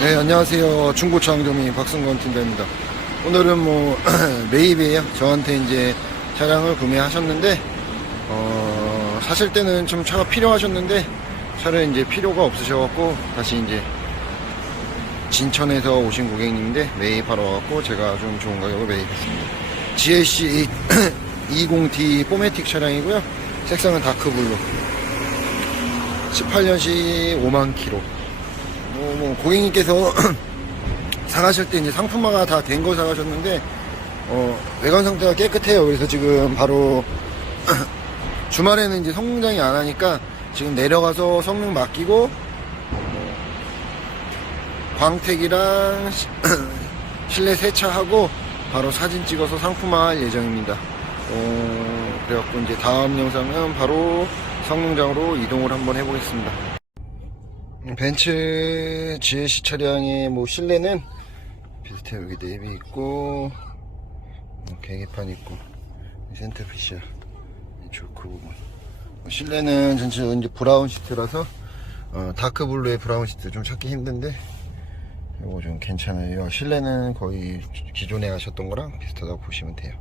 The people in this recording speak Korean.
네, 안녕하세요. 중고차 왕조미 박승건 팀장입니다. 오늘은 뭐, 매입이에요. 저한테 이제 차량을 구매하셨는데, 어, 사실 때는 좀 차가 필요하셨는데, 차를 이제 필요가 없으셔갖고, 다시 이제, 진천에서 오신 고객님인데, 매입하러 와갖고, 제가 좀 좋은 가격을 매입했습니다. GLC 20D 포매틱 차량이고요. 색상은 다크블루. 18년식 5만 킬로. 뭐, 뭐 고객님께서 사가실 때 이제 상품화가 다된거 사가셨는데 어, 외관 상태가 깨끗해요. 그래서 지금 바로 주말에는 이제 성능장이 안 하니까 지금 내려가서 성능 맡기고 광택이랑 시- 실내 세차하고 바로 사진 찍어서 상품화할 예정입니다. 어, 그래갖고 이제 다음 영상은 바로 성능장으로 이동을 한번 해보겠습니다. 벤츠 GLC 차량의 뭐 실내는 비슷해요. 여기 내비 있고 뭐 계기판 있고 센터피시아 조크 부분. 실내는 전체 이제 브라운 시트라서 어, 다크 블루의 브라운 시트 좀 찾기 힘든데 이거 좀 괜찮아요. 실내는 거의 기존에 하셨던 거랑 비슷하다고 보시면 돼요.